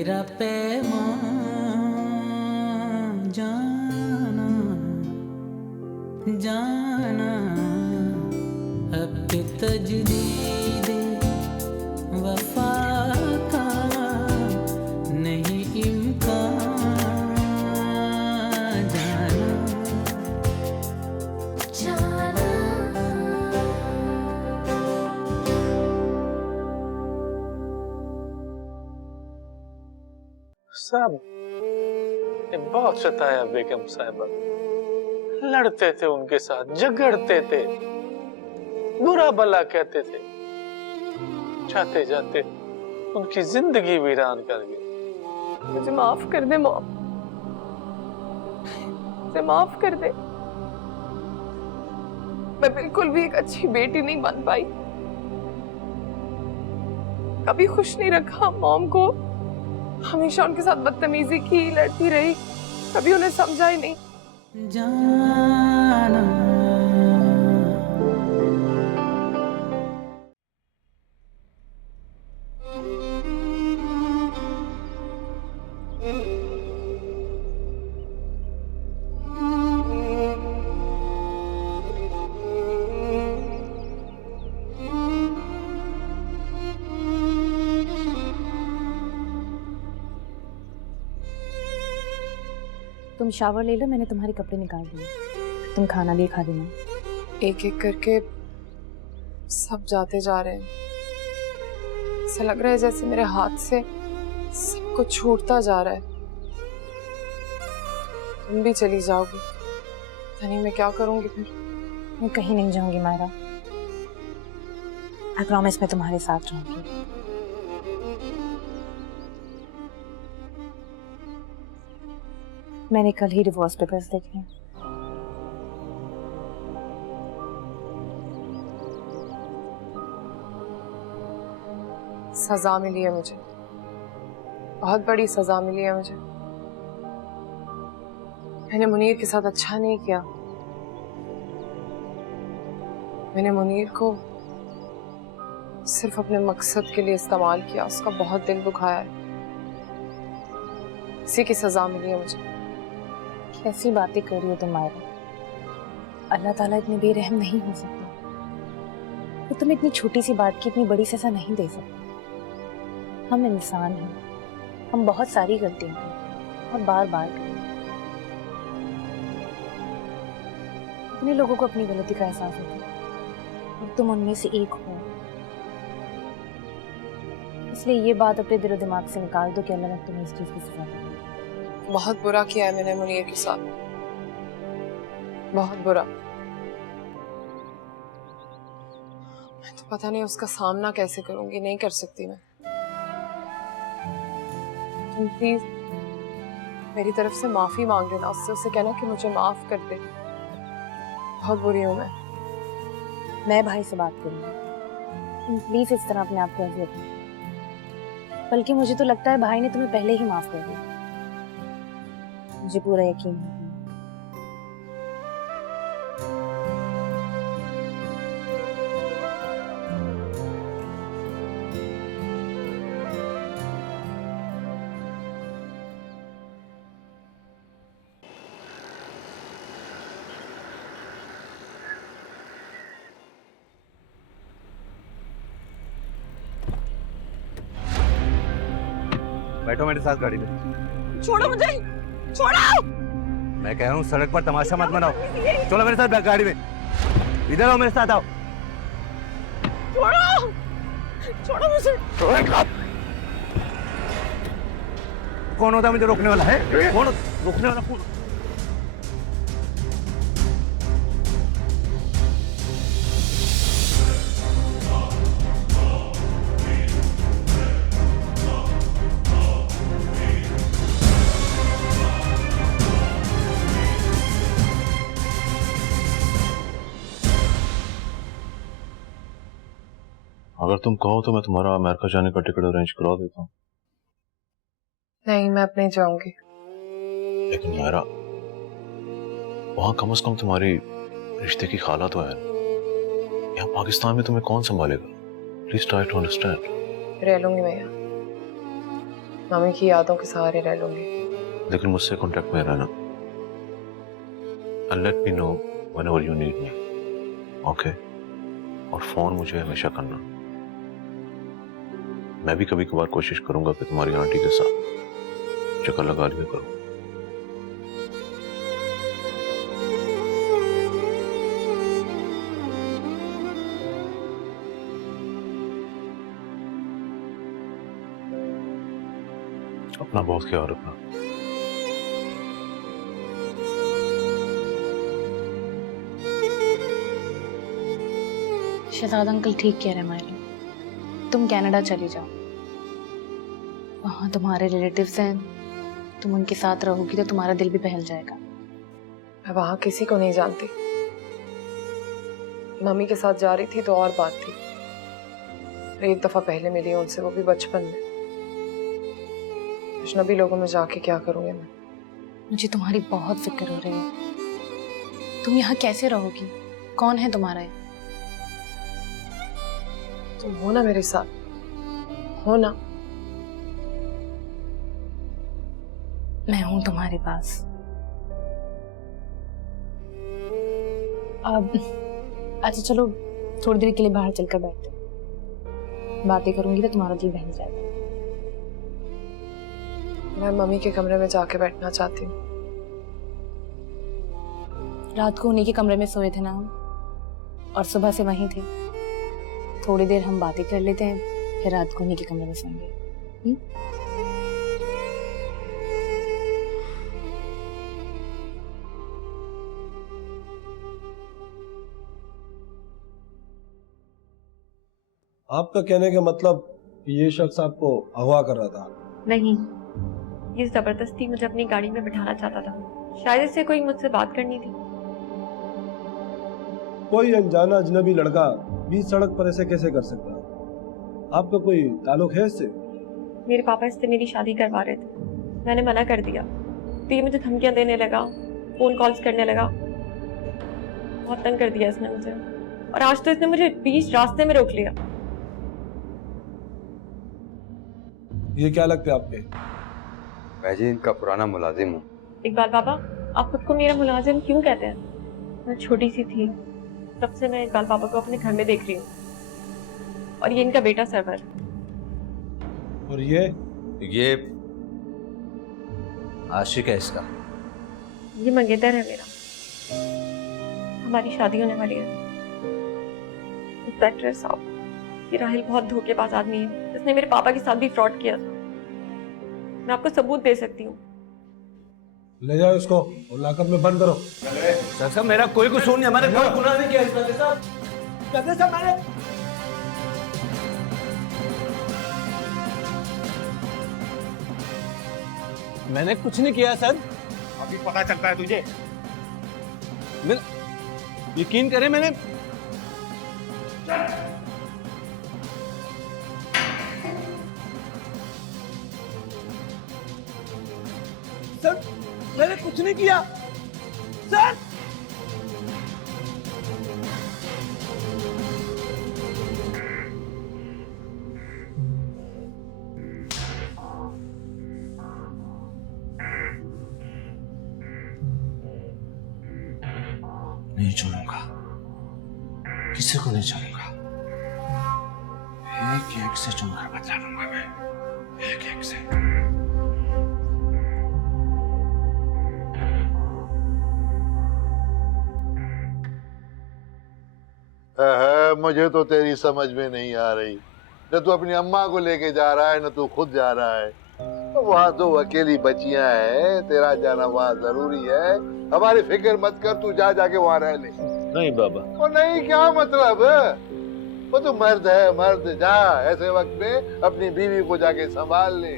तेरा पैमान जाना जाना अब के तजदीद वफा का नहीं इम्कान जाना जाना। साहब ने बहुत सताया बेगम साहिबा, लड़ते थे उनके साथ, झगड़ते थे, बुरा भला कहते थे, जाते जाते उनकी जिंदगी वीरान कर गए। मुझे माफ कर दे मॉम, मुझे माफ कर दे। मैं बिल्कुल भी एक अच्छी बेटी नहीं बन पाई, कभी खुश नहीं रखा मॉम को, हमेशा उनके साथ बदतमीजी की, लड़ती रही, कभी उन्हें समझा ही नहीं। जाना तुम शावर ले लो, मैंने तुम्हारे कपड़े निकाल दिए। तुम खाना भी खा लेना। एक एक करके सब जाते जा रहे हैं, ऐसा लग रहा है जैसे मेरे हाथ से सब कुछ छूटता जा रहा है। तुम भी चली जाओगी, पता नहीं मैं क्या करूंगी फिर। मैं कहीं नहीं जाऊंगी मायरा, आई प्रॉमिस मैं तुम्हारे साथ रहूंगी। मैंने कल ही डिवोर्स पेपर्स देखे हैं। सजा मिली है मुझे, बहुत बड़ी सजा मिली है मुझे। मैंने मुनीर के साथ अच्छा नहीं किया, मैंने मुनीर को सिर्फ अपने मकसद के लिए इस्तेमाल किया, उसका बहुत दिल दुखाया है, इसी की सजा मिली है मुझे। कैसी बातें कर रही हो तुम मायरा, अल्लाह ताला इतने बेरहम नहीं हो सकता। वो तुम्हें इतनी छोटी सी बात की इतनी बड़ी सजा नहीं दे सकता। हम इंसान हैं, हम बहुत सारी गलतियां करते और बार बार करते। इतने लोगों को अपनी गलती का एहसास होता है और तुम उनमें से एक हो। इसलिए ये बात अपने दिलो दिमाग से निकाल दो कि अल्लाह ने तुम्हें इस चीज की सजा दी। बहुत बुरा किया है मैंने मुनीर के साथ, बहुत बुरा। मैं तो पता नहीं उसका सामना कैसे करूंगी, नहीं कर सकती मैं। तुम प्लीज मेरी तरफ से माफी मांग लेना, उससे उसे कहना कि मुझे माफ कर दे, बहुत बुरी हूं मैं। मैं भाई से बात करूंगी, तुम प्लीज इस तरह अपने आप को अजियत मत। बल्कि मुझे तो लगता है भाई ने तुम्हें पहले ही माफ कर दिया, मुझे पूरा यकीन है। बैठो मेरे साथ गाड़ी में। छोड़ो मुझे, छोड़ो। मैं कह रहा हूँ सड़क पर तमाशा मत बनाओ, चलो मेरे साथ गाड़ी में। इधर आओ, मेरे साथ आओ। छोड़ो, छोड़ो मुझे। कौन होता है मुझे रोकने वाला है? कौन रोकने वाला? अगर तुम कहो तो मैं तुम्हारा अमेरिका जाने का टिकट अरेंज करा देता हूँ। नहीं, मैं अब नहीं जाऊंगी। लेकिन मायरा, वहां कम से कम तुम्हारी रिश्ते की खाला तो है। यहाँ पाकिस्तान में तुम्हें कौन संभालेगा? Please try to understand. रह लूंगी मैं यहाँ, मम्मी की यादों के सहारे रह लूंगी। लेकिन मुझसे कांटेक्ट में रहना, and let me know whenever you need me, okay? और फोन मुझे हमेशा करना। मैं भी कभी कभार कोशिश करूंगा कि तुम्हारी आंटी के साथ चक्कर लगा लिया करूं। अपना बहुत ख्याल रखना। शहजाद अंकल ठीक कह रहे हैं मायरे, तुम कनाडा चली जाओ, वहां तुम्हारे रिलेटिव्स हैं, तुम उनके साथ रहोगी तो तुम्हारा दिल भी बहल जाएगा। मैं वहां किसी को नहीं जानती। मम्मी के साथ जा रही थी तो और बात थी, एक दफा पहले मिली उनसे, वो भी बचपन में। अजनबी लोगों में जाके क्या करूंगी मैं? मुझे तुम्हारी बहुत फिक्र हो रही है। तुम यहाँ कैसे रहोगी? कौन है तुम्हारा? तुम हो ना मेरे साथ, हो ना? मैं हूं तुम्हारे पास। अब अच्छा चलो थोड़ी देर के लिए बाहर चलकर बैठते, बातें करूंगी तो तुम्हारा दिल बहल जाएगा। मैं मम्मी के कमरे में जाके बैठना चाहती हूँ। रात को उन्हीं के कमरे में सोए थे ना हम, और सुबह से वहीं थे। थोड़ी देर हम बातें कर लेते हैं, फिर रात को उन्हीं के कमरे में सोएंगे। आपका कहने का मतलब कि ये शख्स आपको अगवा कर रहा था? नहीं, ये जबरदस्ती मुझे अपनी गाड़ी में बिठाना चाहता था। शायद इससे कोई मुझसे बात करनी थी। कोई अनजाना अजनबी लड़का बीच सड़क पर ऐसे कैसे कर सकता है? आपका कोई ताल्लुक है इससे? मेरे पापा इससे मेरी शादी करवा रहे थे, मैंने मना कर दिया तो ये मुझे धमकियां देने लगा, फोन कॉल्स करने लगा। बहुत तंग कर दिया इसने मुझे, और आज तो इसने मुझे बीच रास्ते में रोक लिया। ये क्या लगता है आपके? मैं जी इनका पुराना मुलाजिम हूँ। इकबाल बाबा, आप खुद को मेरा मुलाजिम क्यों कहते हैं? मैं छोटी सी थी तब से मैं इकबाल बाबा को अपने घर में देख रही हूँ, और ये इनका बेटा सरवर। और ये आशिक है इसका। ये मंगेतर है मेरा, हमारी शादी होने वाली है। इंस्पेक्टर साहब, ये राहिल बहुत धोखेबाज आदमी है, इसने मेरे पापा के साथ भी फ्रॉड किया था। मैं आपको सबूत दे सकती हूँ। ले जाओ इसको और लॉकअप में बंद करो। सर मेरा कोई कसूर नहीं, हमारे कोई गुनाह नहीं किया इसने साहब। मैंने कुछ नहीं किया सर। अभी पता चलता है तुझे। यकीन करें मैंने सर, मैंने कुछ नहीं किया सर। नहीं छोड़ूंगा, किसी को नहीं छोड़ूंगा। एक एक से तुम्हारा बदला लूंगा मैं, एक एक से। मुझे तो तेरी समझ में नहीं आ रही। न तू अपनी अम्मा को लेके जा रहा है, न तू खुद जा रहा है। तो वहाँ तो अकेली बच्चियां हैं, तेरा जाना वहाँ जरूरी है। हमारी फिक्र मत कर, तू जा जाके वहाँ रह ले। नहीं बाबा। और नहीं क्या मतलब? वो तो मर्द है, मर्द। जा ऐसे वक्त में अपनी बीवी को जाके संभाल ले,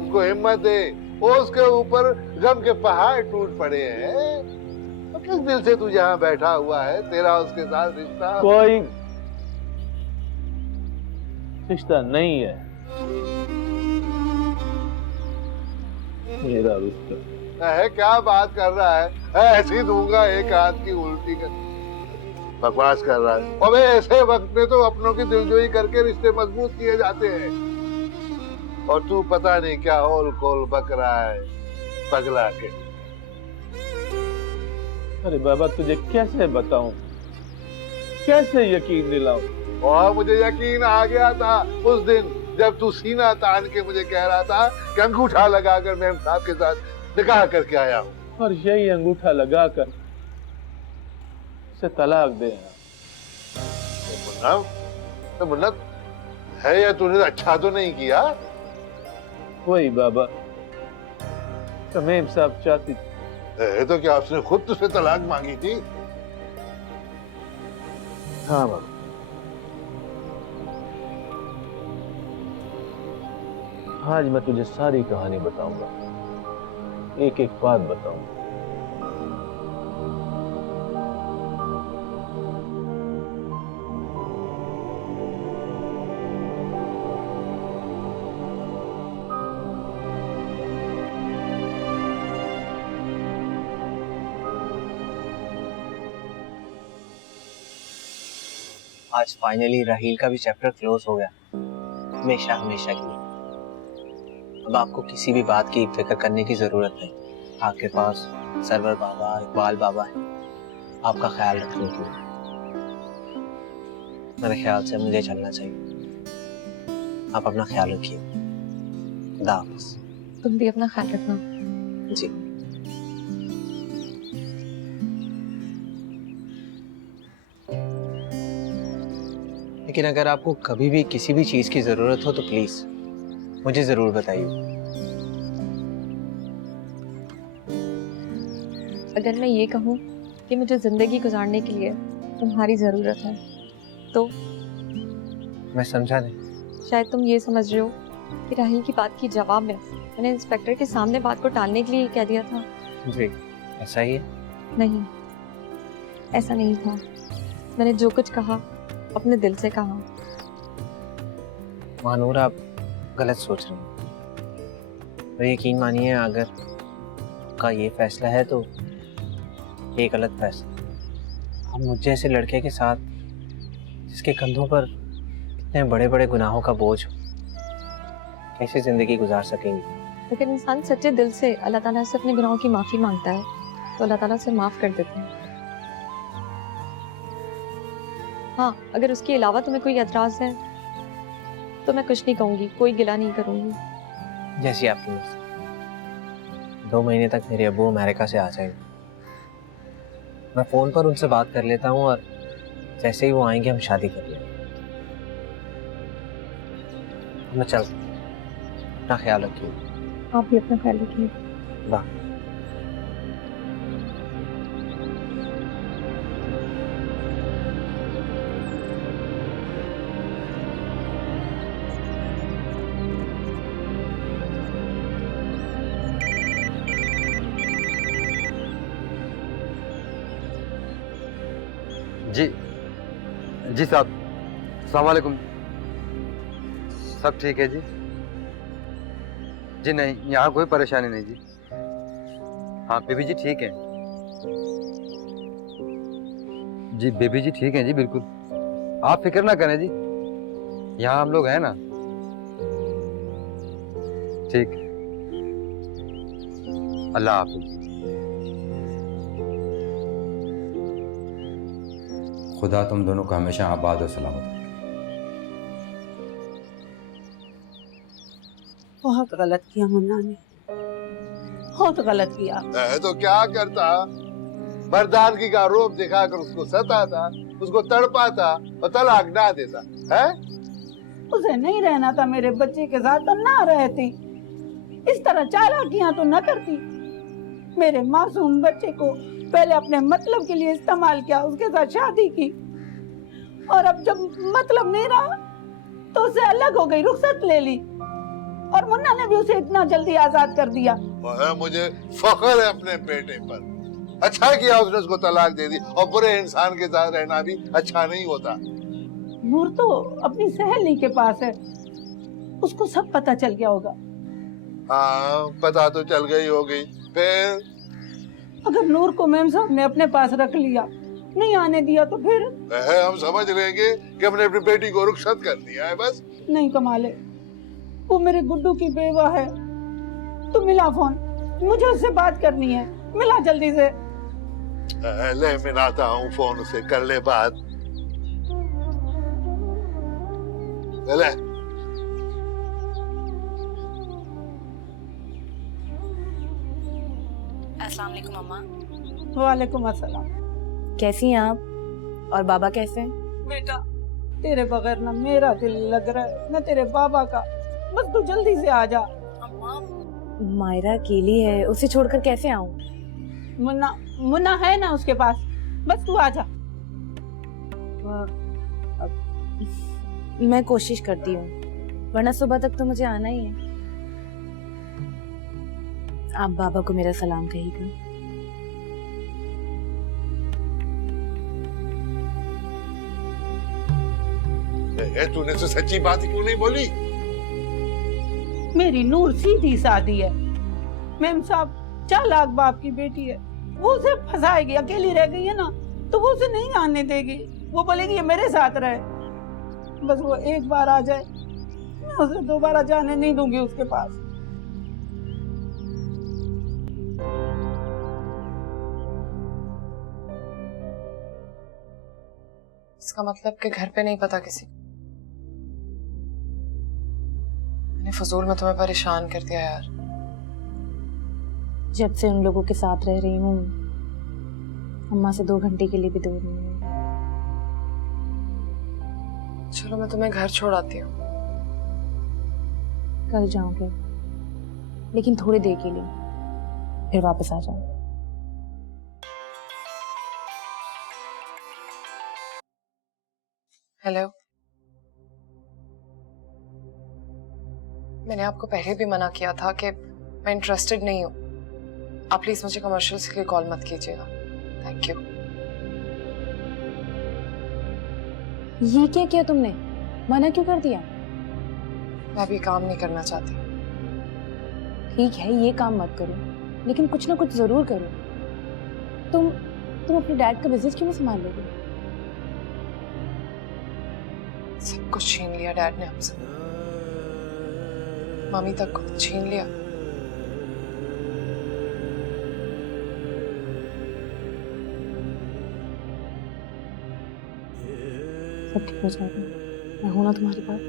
उसको हिम्मत दे। वो उसके ऊपर गम के पहाड़ टूट पड़े हैं। तो किस दिल से तू यहाँ बैठा हुआ है? तेरा उसके साथ रिश्ता कोई रिश्ता नहीं है मेरा रिश्ता है। क्या बात कर रहा है? ऐसी दूंगा एक हाथ की उल्टी कर, बकवास कर रहा है। और ऐसे वक्त में तो अपनों की दिलजोई करके रिश्ते मजबूत किए जाते हैं। और तू पता नहीं क्या होल कोल बक रहा है पगला के। अरे बाबा तुझे कैसे बताऊं, कैसे यकीन दिलाऊं? और मुझे यकीन आ गया था उस दिन जब तू सीना तान के मुझे कह रहा था कि अंगूठा लगाकर मेम साहब के साथ निकाह करके आया हूँ। और यही अंगूठा लगाकर उसे तलाक दे। तो मुन्ना है या तूने अच्छा तो नहीं किया? वही बाबा, तो मेम साहब चाहती तो क्या उसने खुद तुझसे तलाक मांगी थी? हाँ बाबा। आज मैं तुझे सारी कहानी बताऊंगा, एक एक बात बताऊंगा। आज फाइनली राहील का भी चैप्टर क्लोज हो गया, हमेशा हमेशा के लिए। अब आपको किसी भी बात की फिक्र करने की जरूरत नहीं। आपके पास सरवर बाबा, इकबाल बाबा है आपका ख्याल रखने के लिए। मेरे ख्याल से मुझे चलना चाहिए। आप अपना ख्याल रखिए। खुदा हाफिज़। तुम भी अपना ख्याल रखना। जी। लेकिन अगर आपको कभी भी किसी भी चीज की जरूरत हो तो प्लीज मुझे जरूर बताइए। अगर मैं ये कहूँ कि मुझे जिंदगी गुजारने के लिए तुम्हारी जरूरत है तो? मैं समझा नहीं। शायद तुम ये समझ रहे हो कि राहील की बात के जवाब में मैंने इंस्पेक्टर के सामने बात को टालने के लिए कह दिया था। जी ऐसा ही है। नहीं, ऐसा नहीं था। मैंने जो कुछ कहा अपने दिल से कहा। मानूर आप गलत सोच रहे हैं। और यकीन मानिए अगर का ये फैसला है तो ये गलत फैसला। हम मुझ जैसे लड़के के साथ जिसके कंधों पर इतने बड़े बड़े गुनाहों का बोझ हो कैसे जिंदगी गुजार सकेंगे? लेकिन इंसान सच्चे दिल से अल्लाह ताला से अपने गुनाहों की माफी मांगता है तो अल्लाह ताला से माफ कर देते हैं। हाँ, अगर उसके अलावा तुम्हें कोई एतराज है तो मैं कुछ नहीं कहूंगी, कोई गिला नहीं करूंगी। जैसी आपकी मर्जी। 2 महीने तक मेरे अब्बू अमेरिका से आ जाएंगे। मैं फोन पर उनसे बात कर लेता हूँ और जैसे ही वो आएंगे हम शादी कर लेंगे। मैं चल, अपना ख्याल रखिए। आप भी अपना ख्याल रखिए। वाह। जी जी साहब, अस्सलाम वालेकुम। सब ठीक है जी? जी नहीं, यहाँ कोई परेशानी नहीं जी। हाँ बेबी जी ठीक है जी, बेबी जी ठीक है जी, बिल्कुल आप फिक्र ना करें जी, यहाँ हम लोग हैं ना। ठीक, अल्लाह हाफिज। खुदा तुम दोनों को हमेशा आबाद और सलामत रखे। बहुत गलत किया मुन्ना ने, बहुत गलत किया। तो क्या करता? मर्दानगी का रूप दिखाकर उसको सताता, उसको तड़पाता और तलाक ना देता है? उसे नहीं रहना था मेरे बच्चे के साथ तो ना रहती। इस तरह चालाकियां तो न करती। मेरे मासूम बच्चे को पहले अपने मतलब के लिए इस्तेमाल किया, उसके साथ शादी की और अब जब मतलब नहीं रहा तो उससे अलग हो गई, रुखसत ले ली और मुन्ना ने भी उसे इतना जल्दी आजाद कर दिया। मुझे फख्र है अपने बेटे पर। अच्छा किया उसने उसको तलाक दे दी, और बुरे इंसान के साथ रहना भी अच्छा नहीं होता। नूर तो अपनी सहेली के पास है, उसको सब पता चल गया होगा। हाँ पता तो चल गई होगी। फिर अगर नूर को मेम साहब ने अपने पास रख लिया, नहीं आने दिया तो फिर हम समझ लेंगे कि हमने अपनी बेटी को रुखसत कर दिया है बस। नहीं कमाले, वो मेरे गुड्डू की बेवा है। तू मिला फोन, मुझे उससे बात करनी है, मिला जल्दी से। ले मिलाता हूँ फोन से, कर ले बात। ले अस्सलाम वालेकुम अम्मा। वालेकुम अस्सलाम। कैसी हैं आप और बाबा कैसे हैं? बेटा तेरे बगैर ना मेरा दिल लग रहा है ना तेरे बाबा का, बस तू जल्दी से आ जा। अम्मा मायरा अकेली है, उसे छोड़कर कैसे आऊं? मुन्ना मुन्ना है ना उसके पास, बस तू आ जा। मैं कोशिश करती हूँ, वरना सुबह तक तो मुझे आना ही है। आप बाबा को मेरा सलाम कहिएगा। तूने तो सच्ची बात क्यों नहीं बोली? मेरी नूर सीधी सादी है, मेम साहब चालाक बाप की बेटी है, वो उसे फंसाएगी। अकेली रह गई है ना तो वो उसे नहीं आने देगी, वो बोलेगी ये मेरे साथ रहे। बस वो एक बार आ जाए, मैं उसे दोबारा जाने नहीं दूंगी उसके पास। इसका मतलब कि घर पे नहीं पता किसी। मैंने फजूल में तुम्हें परेशान कर दिया यार। जब से उन लोगों के साथ रह रही हूँ, अम्मा से 2 घंटे के लिए भी दूर नहीं हूँ। चलो मैं तुम्हें घर छोड़ आती हूँ। कल जाओगे, लेकिन थोड़ी देर के लिए, फिर वापस आ जाओ। हेलो, मैंने आपको पहले भी मना किया था कि मैं इंटरेस्टेड नहीं हूँ। आप प्लीज मुझे कमर्शियल्स के लिए कॉल मत कीजिएगा। Thank you. ये क्या किया तुमने? मना क्यों कर दिया? मैं अभी काम नहीं करना चाहती। ठीक है, ये काम मत करो, लेकिन कुछ ना कुछ जरूर करो। तुम अपने डैड का बिजनेस क्यों नहीं संभाल लोगे? सब कुछ छीन लिया डैड ने हमसे, मम्मी तक को छीन लिया। सब ठीक हो जाएगा, मैं हूं ना तुम्हारे पास।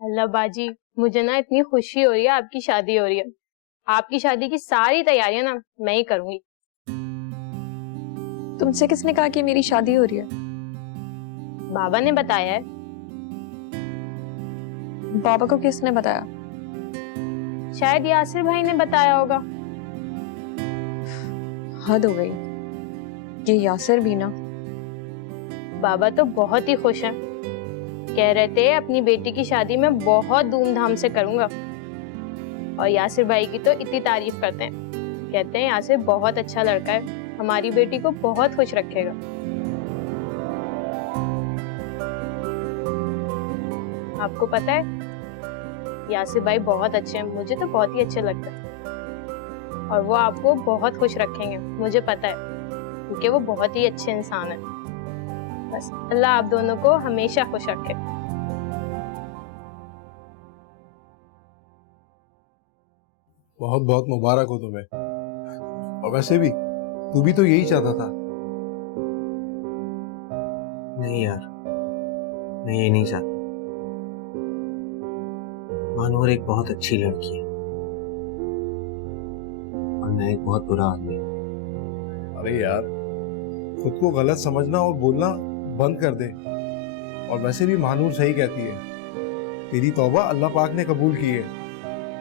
अल्लाह बाजी, मुझे ना इतनी खुशी हो रही है, आपकी शादी हो रही है। आपकी शादी की सारी तैयारियां ना मैं ही करूंगी। तुमसे किसने कहा कि मेरी शादी हो रही है? बाबा ने बताया है। बाबा को किसने बताया? शायद यासिर भाई ने बताया होगा। हद हो गई, ये यासिर भी ना। बाबा तो बहुत ही खुश हैं, कह रहे थे अपनी बेटी की शादी में बहुत धूमधाम से करूंगा। और यासिर भाई की तो इतनी तारीफ करते हैं, कहते हैं यासिर बहुत अच्छा लड़का है, हमारी बेटी को बहुत खुश रखेगा। आपको पता है यासिर भाई बहुत अच्छे हैं, मुझे तो बहुत ही अच्छे लगते हैं। और वो आपको बहुत खुश रखेंगे, मुझे पता है, क्योंकि वो बहुत ही अच्छे इंसान हैं। बस अल्लाह आप दोनों को हमेशा खुश रखे। बहुत बहुत मुबारक हो तुम्हें। और वैसे भी तू भी तो यही चाहता था। नहीं यार, मैं ये नहीं चाहता। मानूर एक बहुत अच्छी लड़की है और मैं एक बहुत बुरा आदमी। अरे यार, खुद को गलत समझना और बोलना बंद कर दे। और वैसे भी महानूर सही कहती है, तेरी तौबा अल्लाह पाक ने कबूल की है।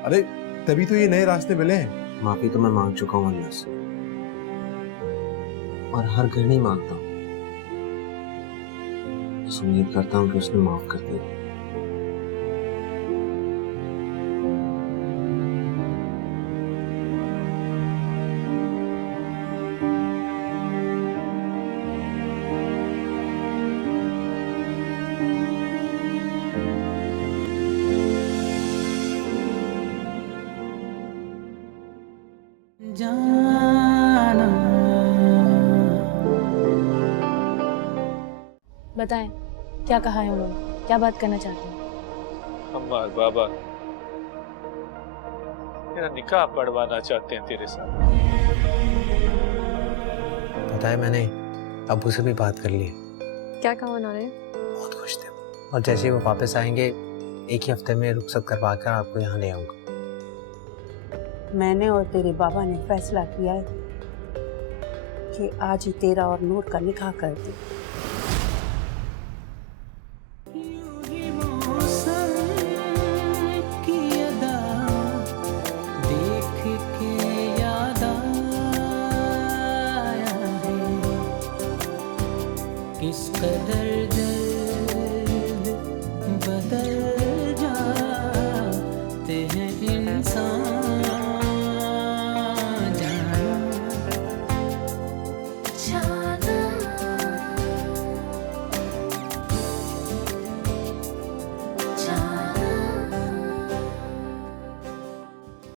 अरे तभी तो ये नए रास्ते मिले हैं। माफी तो मैं मांग चुका हूँ अल्लाह से, और हर घड़ी मांगता हूँ। बस उम्मीद करता हूँ कि उसने माफ कर दिया। जाना। बताएं, क्या कहा है उन्होंने, क्या बात करना चाहते हैं? अम्मा बाबा मेरा निकाह पढ़वाना चाहते हैं तेरे साथ। पता है, मैंने अब्बू से भी बात कर ली। क्या कहा उन्होंने? बहुत खुश थे और जैसे ही वो वापस आएंगे 1 ही हफ्ते में रुखसत करवा कर आपको यहाँ ले आऊंगा। मैंने और तेरे बाबा ने फैसला किया है कि आज ही तेरा और नूर का निकाह कर दे। किस कदर दर्द बदल जाते हैं इंसान, जाना